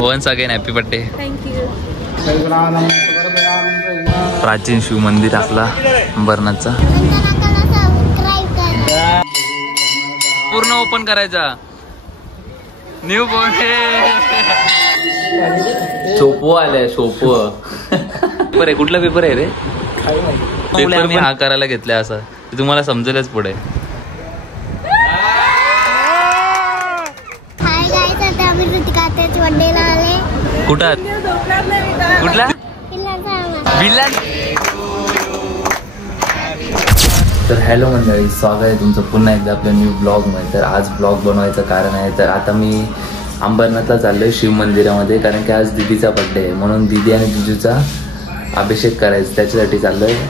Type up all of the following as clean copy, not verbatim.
Once again happy birthday. Thank you. प्राचीन शिव मंदिर आपला अंबरनाथचा पूर्ण ओपन करायचा. New birthday. सोपो आलाय सोपो. पेपर आहे. कुठला पेपर आहे रे? पेपर मी हा करायला घेतलाय असा तुम्हाला समजेलच पुढे. कुठं कुठला विलन? तर हॅलो मंडळी, स्वागत आहे तुमचं पुन्हा एकदा आपल्या न्यू ब्लॉगमध्ये. तर आज ब्लॉग बनवायचं कारण आहे तर आता मी अंबरनाथला चाललो आहे शिव मंदिरामध्ये, कारण की आज दीदीचा बड्डे आहे म्हणून दीदी आणि जिजूचा अभिषेक करायचा त्याच्यासाठी चाललो आहे.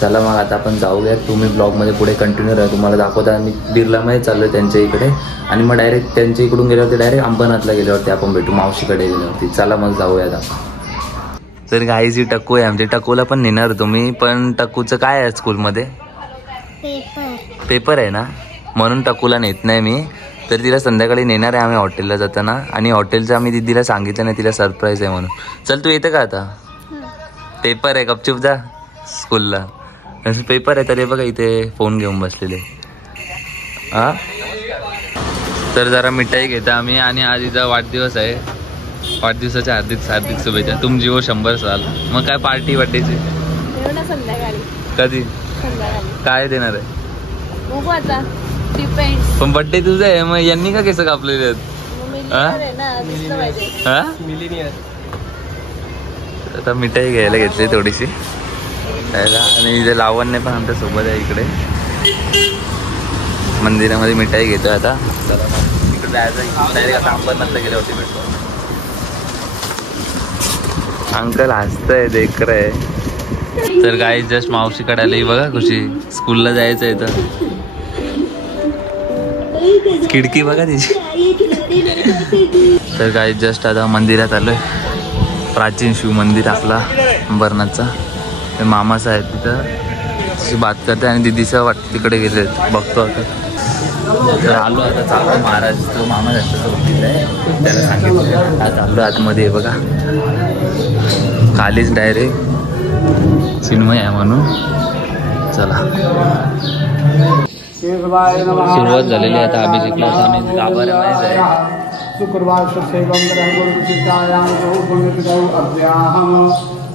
चला मग आता आपण जाऊया. तुम्ही ब्लॉगमध्ये पुढे कंटिन्यू राहा. तुम्हाला दाखवता मी बिर्लामध्ये चाललो आहे त्यांच्या इकडे आणि मग डायरेक्ट त्यांच्या इकडून गेल्यावरती डायरेक्ट अंबरनाथला गेल्यावरती आपण भेटू मावशीकडे गेल्यावरती. चला मग जाऊयात आपण. तर गाईज ही टक्कू आहे आमची. टक्कूला पण नेणार तुम्ही, पण टक्कूचं काय आहे स्कूलमध्ये? पेपर आहे ना म्हणून टक्कूला नेत नाही मी. तर तिला संध्याकाळी नेणार आहे आम्ही हॉटेलला जाताना, आणि हॉटेलचं आम्ही दीदीला सांगितलं नाही, तिला सरप्राईज आहे म्हणून. चल तू येतं का आता? पेपर आहे गपचूप जा स्कूलला. पेपर आहे तरी बघा इथे फोन घेऊन बसलेले. हा तर जरा मिठाई घेता आम्ही, आणि आज इथं वाढदिवस आहे. वाढदिवसाच्या हार्दिक शुभेच्छा. तुम जिओ 100 साल. मग काय पार्टी बड्डेची कधी काय देणार आहे? पण बड्डे तुझा आहे मग यांनी का केस कापलेले आहेत? आता मिठाई घ्यायला घेतली थोडीशी आणि इथे लावण्य पण आमच्या सोबत आहे. इकडे मंदिरामध्ये मिठाई घेतोय आता. इकडे जायचं डायरेक्ट आता अंबरनाथला गेल्यावरती भेटतो. अंकल हसतंय देख रे. तर गाई जस्ट मावशीकडे आली बघा खुशी. स्कूलला जायचं आहे तर खिडकी बघा तिची. तर गाई जस्ट आता मंदिरात आलोय. प्राचीन शिव मंदिर आपला अंबरनाथचा. मामाचं आहे तिथं बात करते आणि दिदीचं वाटतं तिकडे गेले बघतो आता. तर आलो आता चालू महाराज तो मामा जास्त ओळखीचा आहे त्याला सांगितलं. आता आलो आतमध्ये बघा खालीच डायरेक्ट चिन्मय आहे म्हणून. चला सुरुवात झालेली आहे आता अभिषेकला. आम्ही गाभाऱ्यामध्ये आहे. शुक्रवार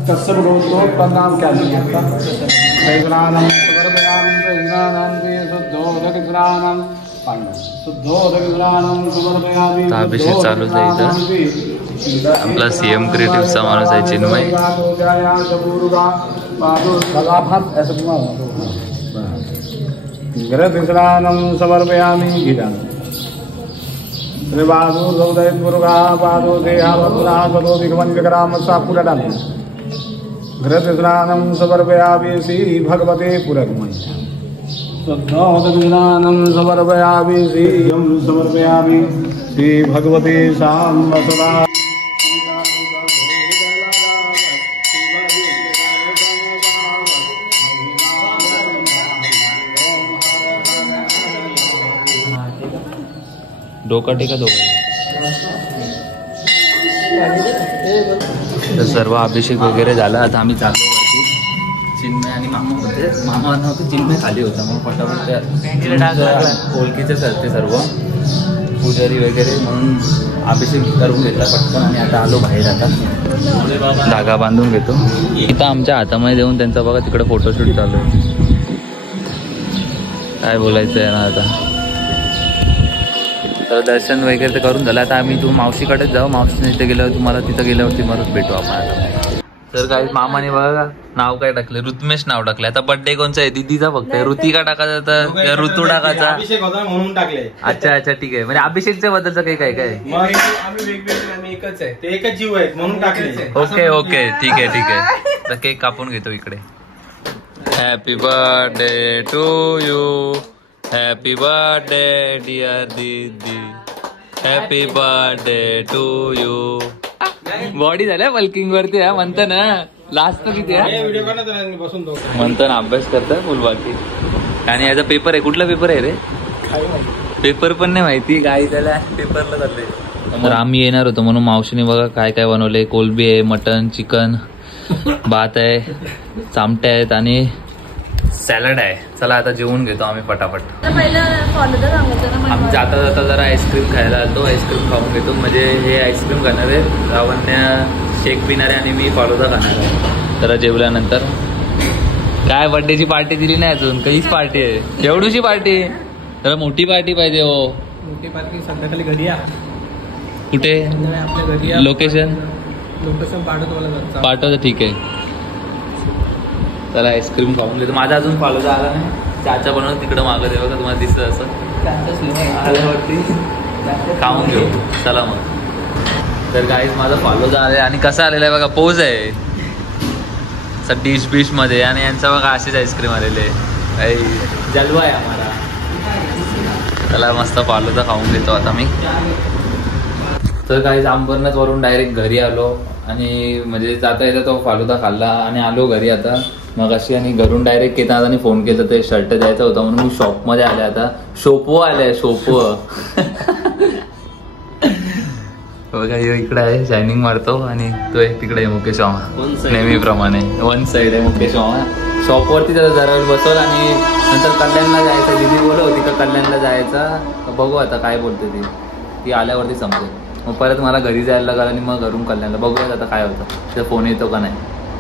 कस्सम रोजो प्रणाम क्या नहीं आता स्नानम समर्पयामि स्नानांते शुद्धोदक स्नानम शुद्धोदक स्नानम समर्पयामि. अभिषेक चालूच आहे इथं. आपला सीएम क्रिएटिव्हचा माणूस आहे चिन्मय. स्नानम समर्पयामि गीतान श्रीवादो सौदय मुरुगा पादो देहावत्रा पदो दिगमन विक्राम सापुरडम घृतस्नानं समर्पयामि श्री भगवते पुरगमय. शुद्धोदकस्नानं समर्पयामि श्रीयं समर्पयामि श्री भगवते साम्बसदा. डोका टेका दोघं. तर सर्व अभिषेक वगैरे झाला. आता आम्ही चाललो वरती. चिन्मय आणि मामा होते. मामा नव्हतं चिन्मय खाली होता. मग फटाफट ओळखीचे सरते सर्व पुजारी वगैरे म्हणून अभिषेक करून घेतला पटकन आणि आता आलो बाहेर. आता धागा बांधून घेतो. इथं आमच्या हातामध्ये देऊन त्यांचा बघा तिकडे फोटोशूट चालू आहे. काय बोलायचं आहे ना आता. तर दर्शन वगैरे तर करून झालं. आता आम्ही मावशीकडेच जाऊ. मावशीने तिथे गेल्यावर तुम्हाला तिथं गेल्यावरती मरत भेटू आपण आता. तर काही मामाने बघा नाव काय टाकले? ऋतमेश नाव टाकले. आता बर्थडे कोणचा आहे? दीदीचा फक्त ऋतिका टाकायचा तर ऋतू टाकायचा. अभिषेक होता म्हणून टाकले. अच्छा ठीक आहे. म्हणजे अभिषेकच्या बद्दलचं काही काय काय? आम्ही वेगवेगळे आम्ही एकच आहे. ते एकच जीव आहेत म्हणून टाकले. ओके ठीक आहे. तर केक कापून घेतो इकडे. Happy birthday to you. Happy birthday dear दीदी. Happy birthday to you. Body झाल्या बल्किंग वरती हा म्हणता ना. लास्ट किती म्हणता ना अभ्यास करता फुल बाकी. आणि याचा पेपर आहे. कुठला पेपर आहे रे? पेपर पण नाही माहिती. काय त्याला पेपरला चाललंय. तर आम्ही येणार होतो म्हणून मावशीने बघा काय काय बनवले. कोलबी आहे, मटन, चिकन, भात आहे, चामटे आहेत आणि सॅलड आहे. चला आता जेवून घेतो आम्ही पटापट. आम्ही जाता जाता जरा आईस्क्रीम खायला आलो. आईस्क्रीम खाऊन घेतो. म्हणजे हे आईस्क्रीम खाणार आहे, लावण्या शेक पिणार आहे आणि मी फालुदा खाणार आहे. जरा जेवल्यानंतर. काय बर्थडेची पार्टी दिली नाही अजून? कधीच पार्टी आहे? एवढीशी पार्टी? जरा मोठी पार्टी पाहिजे हो. मोठी पार्टी संध्याकाळी घरी या. कुठे? आपल्या घरी या. लोकेशन पाठवतो मला. पाठवतो, ठीक आहे. चला आईस्क्रीम खाऊन घेतो. माझा अजून फालुदा आला नाही. चाचा बनवून तिकडं मागत आहे बघा, तुम्हाला दिसत असं आल्यावरती खाऊन घेऊ. चला मग. तर गाईज माझा फालुदा आला आणि कसा आलेला आहे बघा, पोज आहे डिश बिश मध्ये. आणि यांचा बघा अशीच आईस्क्रीम आलेले आहे. जलवा आहे आम्हाला. चला मस्त फालुदा खाऊन घेतो आता मी. तर गाईज अंबरनाथ वरून डायरेक्ट घरी आलो आणि म्हणजे जाता येता तो फालुदा खाल्ला आणि आलो घरी आता मग अशी. आणि घरून डायरेक्ट येतात आणि फोन केला, ते शर्ट द्यायचा होता म्हणून मी शॉपमध्ये आले. आता शोपो आले, शोपो बघा इकडे आहे, शायनिंग मारतो. आणि तो एक तिकडे आहे मुकेश मामा, नेहमीप्रमाणे वन साईड आहे मुकेश मामा. शॉपवरती त्याला जरा वेळ बसवलं आणि नंतर कल्याणला जायचं. दिदी बोलत होती का कल्याणला जायचा, बघू आता काय बोलते ती आल्यावरती समजेल. मग परत मला घरी जायला लागलं आणि मग घरून कल्याणला. बघूयात आता काय होतं, त्याचा फोन येतो का नाही.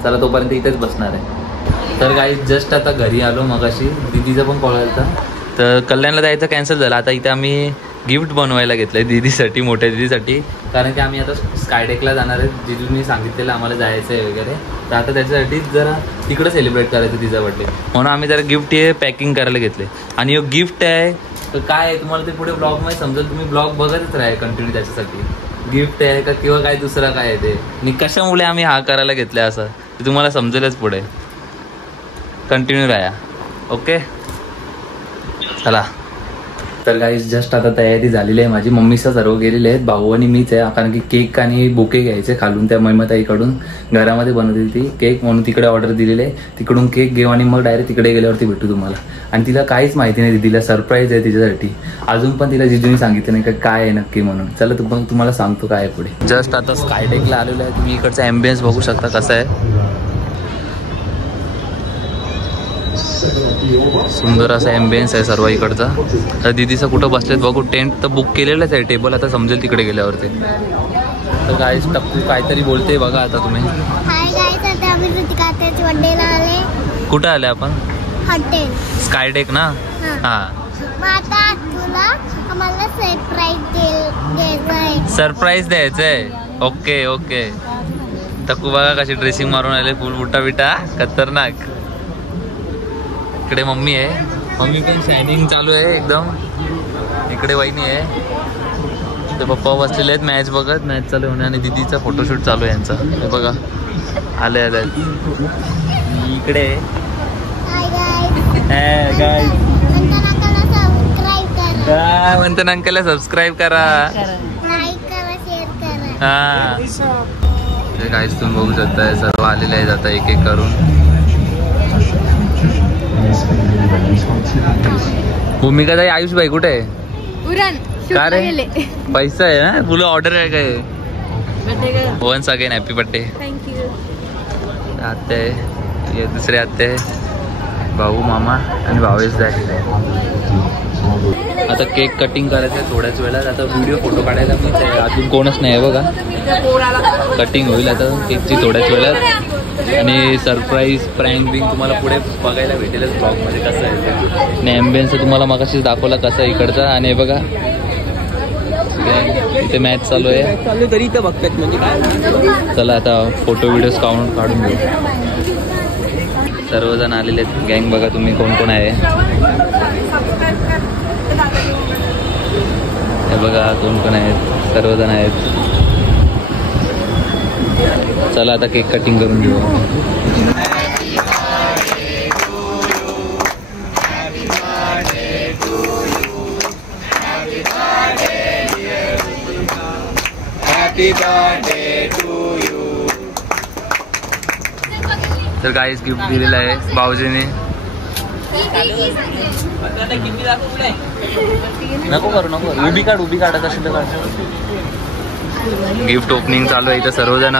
चला तोपर्यंत इथेच बसणार आहे. तर काही जस्ट आता घरी आलो मग अशी. दिदीचा पण कॉल आला होता, तर कल्याणला जायचं कॅन्सल झालं. आता इथं आम्ही गिफ्ट बनवायला घेतलं आहे दिदीसाठी, मोठ्या दिदीसाठी. कारण की आम्ही आता स्कायडेकला जाणार आहे. जिजूंनी सांगितलेलं आम्हाला जायचं आहे वगैरे. तर आता त्याच्यासाठी जरा तिकडं सेलिब्रेट करायचं तिचा बर्थडे म्हणून आम्ही जरा गिफ्ट हे पॅकिंग करायला घेतले. आणि गिफ्ट आहे तर काय आहे तुम्हाला ते पुढे ब्लॉगमध्ये समजेल. तुम्ही ब्लॉग बघतच राहा कंटिन्यू. त्याच्यासाठी गिफ्ट आहे का किंवा काय दुसरं काय आहे ते आणि कशामुळे आम्ही हा करायला घेतलं असं ते तुम्हाला समजेलच पुढे. कंटिन्यू राहा. ओके चला. तर काही जस्ट आता तयारी झालेली आहे माझी. मम्मीचं सर्व गेलेले आहेत, भाऊ आणि मीच आहे. कारण की केक आणि बुके घ्यायचे खालून त्या महिमाताईकडून. घरामध्ये बनवते ती केक म्हणून तिकडे ऑर्डर दिलेली आहे. तिकडून केक घेऊ आणि मग डायरेक्ट तिकडे गेल्यावरती भेटू तुम्हाला. आणि तिला काहीच माहिती नाही, तिला सरप्राईज आहे तिच्यासाठी. अजून पण तिला जिजूनी सांगितलं नाही का काय आहे नक्की म्हणून. चला तुम्हाला सांगतो काय आहे पुढे. जस्ट आता स्कायडेकला आलेलो आहे. तुम्ही इकडचा ॲम्बियन्स बघू शकता कसा आहे. सुंदर असा ॲम्बियन्स आहे सर्व इकडचा. तर दिदीचं कुठं बसलेत बघू. टेंट तर बुक केलेलंच आहे, टेबल आता समजेल तिकडे गेल्यावरती. तर काय टक्कू काहीतरी बोलते बघा आता तुम्ही. हाय गाइस, आता आम्ही ऋतिकाच्या बर्थडेला आले. कुठं आले आपण? हॉटेल स्कायडेक ना. हा मग आता तुला आम्हाला सरप्राईज द्यायचंय. Okay okay. टक्कू बघा कशी ड्रेसिंग मारून आले, फुल बुटा बिटा खतरनाक. इकडे मम्मी आहे, मम्मी पण शायनिंग चालू आहे एकदम. इकडे वहिनी आहे, ते पप्पा बसलेले आहेत मॅच बघत. मॅच चालू होणे आणि दीदीचा फोटोशूट चालू आहे यांचा. हे बघा आले आले इकडे. काय म्हणते अंकलला सबस्क्राईब करा, हा. काहीच तुम्ही बघू शकताय सर्व आलेले आहेत आता एक एक करून. भूमिका ताई, आयुष भाई कुठे आहे? का रे पैसा आहे ना तुला? ऑर्डर आहे काय? Once again happy birthday. आत्या आहे, ये दुसरे आत्या आहे, भाऊ मामा आणि भावेश आहे. आता केक कटिंग करायचं आहे थोड्याच वेळात. आता व्हिडिओ फोटो काढायला मी अजून कोणच नाही आहे बघा. कटिंग होईल आता केकची थोड्याच वेळात. आणि सरप्राईज प्रँक बिंग तुम्हाला पुढे बघायला भेटेलच ब्लॉगमध्ये कसं आहे ते. आणि ॲम्बियन्स तुम्हाला मगाशीच दाखवला कसा आहे इकडचा. आणि बघा इथे मॅच चालू आहे तरी इथं बघतात म्हणजे काय. चला आता फोटो व्हिडिओज काढून घेऊ. सर्वजण आलेले आहेत गँग. बघा तुम्ही कोण कोण आहे. हे बघा कोण कोण आहेत, सर्वजण आहेत. चला आता केक कटिंग करून घेऊ. तर गाईस गिफ्ट दिलेलं आहे भाऊजीने. नको करू नको. उभी काढ कशी काढ. गिफ्ट ओपनिंग चालू आहे. इथं सर्वजण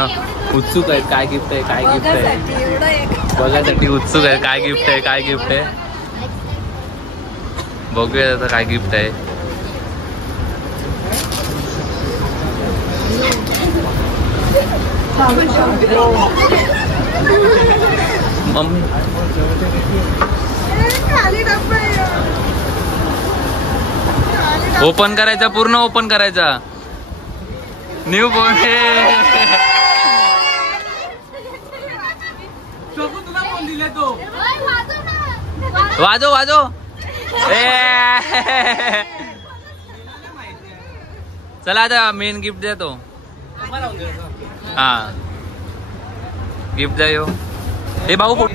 उत्सुक आहेत काय गिफ्ट आहे काय गिफ्ट आहे बघायसाठी उत्सुक आहे. काय गिफ्ट आहे काय गिफ्ट आहे बघूया आता काय गिफ्ट आहे. मम्मी ओपन करायचा पूर्ण ओपन करायचा. न्यू फोन वाजो वाजो चला आता मेन गिफ्ट देतो. हा गिफ्ट द्या यो. हे भाऊ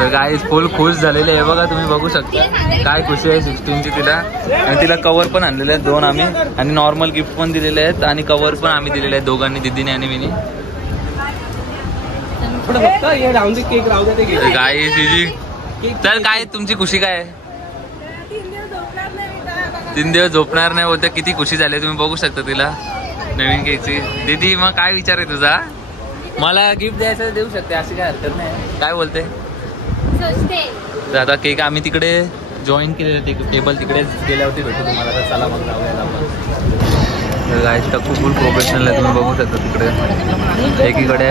तर गाईज फुल खुश झालेले आहे बघा तुम्ही बघू शकता काय खुशी आहे 16ची तिला. आणि तिला कवर पण आणलेले आहेत 2 आम्ही आणि नॉर्मल गिफ्ट पण दिलेले आहेत आणि कवर पण आम्ही दिलेले आहेत दोघांनी दीदीने आणि मीने. गाईज दीदी तर काय तुमची खुशी काय 3 दिवस झोपणार नाही होते. किती खुशी झाली तुम्ही बघू शकता तिला नवीन केकची. दीदी मग काय विचार आहे तुझा. मला गिफ्ट द्यायचं देऊ शकते अशी काय हरकत नाही. काय बोलते. तर आता केक आम्ही तिकडे जॉईन केलेले टेबल तिकडे गेल्यावरती भेटू तुम्हाला. तर चला मग जाऊया आपण. तर गाईज टक्कू फुल प्रोफेशनल आहे तुम्ही बघू शकता. तिकडे एकीकडे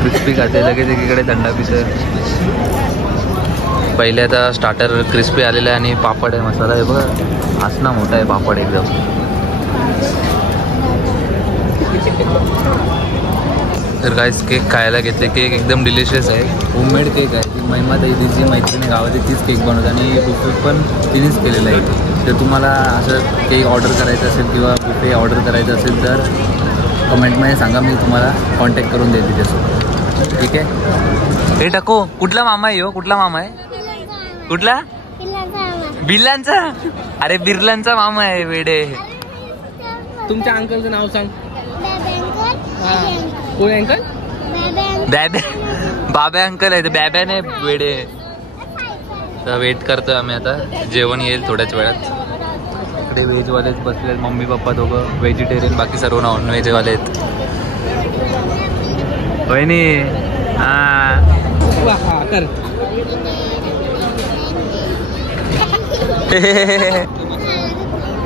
क्रिस्पी खाते लगेच एकीकडे थंडा पिते. पहिले आता स्टार्टर क्रिस्पी आलेलं आहे आणि पापड आहे मसाला आहे बघा असना मोठा आहे पापड एकदम. तर गाईस केक खायला घेतले. केक एकदम डिलिशियस आहे. होममेड केक आहे. ती महिमा दीदीची मैत्रिणी गावात तीच केक बनवते आणि बुफे पण तिनेच केलेलं आहे. तर तुम्हाला असं केक ऑर्डर करायचं असेल किंवा बुफे ऑर्डर करायचं असेल तर कमेंटमध्ये सांगा. मी तुम्हाला कॉन्टॅक्ट करून देईल तिच्यासोबत. ठीक आहे. हे टाको कुठला मामा आहे हो कुठला मामा आहे कुठला बिर्लांचा. अरे बिर्लांचा मामा आहे वेडे. तुमच्या अंकलचं नाव सांग. कोण अंकल. बॅबे बाबा अंकल आहे. बॅब्याने वेडे. तर वेट करतोय आम्ही आता जेवण येईल थोड्याच वेळात. इकडे व्हेजवालेच बसले आहेत. मम्मी पप्पा दोघं व्हेजिटेरियन बाकी सर्व नॉन व्हेजवाले आहेत. वहिनी कर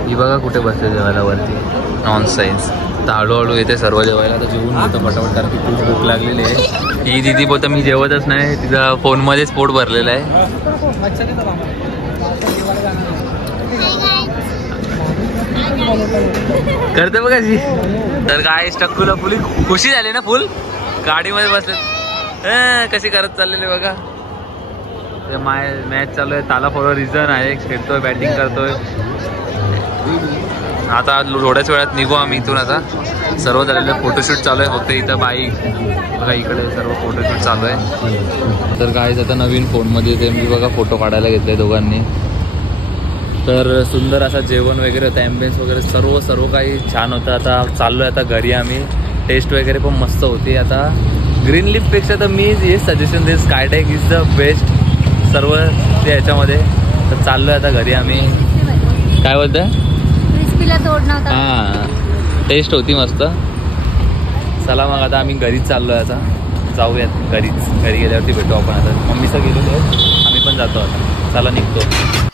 ही बघा कुठे बसले जेवायला वरती. Non science. तर हळूहळू येते सर्व जेवायला. तर जेवून येतं पटापट कारण की खूप भूक लागलेली आहे. ही दीदी बोलतं मी जेवतच नाही. तिचा फोनमध्येच पोट भरलेलं आहे. करते बघा जी. तर काय टक्कूला फुली खुशी झाली ना फुल. गाडीमध्ये बसले कशी करत चाललेली बघा. मॅच चालू आहे. ताला फॉलो रिझन आहे. खेळतोय बॅटिंग करतोय. आता थोड्याच वेळात निघू आम्ही इथून. आता सर्व झालेलं फोटोशूट चालू आहे. फक्त इथं बाईक बघा इकडे सर्व फोटोशूट चालू आहे. तर काय आता नवीन फोनमध्ये ते मी बघा फोटो काढायला घेतले दोघांनी. तर सुंदर असा जेवण वगैरे होतं. ॲम्बियन्स वगैरे सर्व काही छान होतं. आता चाललो आहे आता घरी आम्ही. टेस्ट वगैरे पण मस्त होती. आता ग्रीन लीफपेक्षा तर मी हे सजेशन देईन स्कायटेक इज द बेस्ट सर्व ते ह्याच्यामध्ये. तर चाललो आहे आता घरी आम्ही. काय बोलतं हां टेस्ट होती मस्त. चला मग आता आम्ही घरीच चाललो आहे. आता जाऊयात घरीच. घरी गेल्यावरती भेटू आपण. आता मम्मीचं गेलेलो आहे आम्ही पण जातो आता. चला निघतो.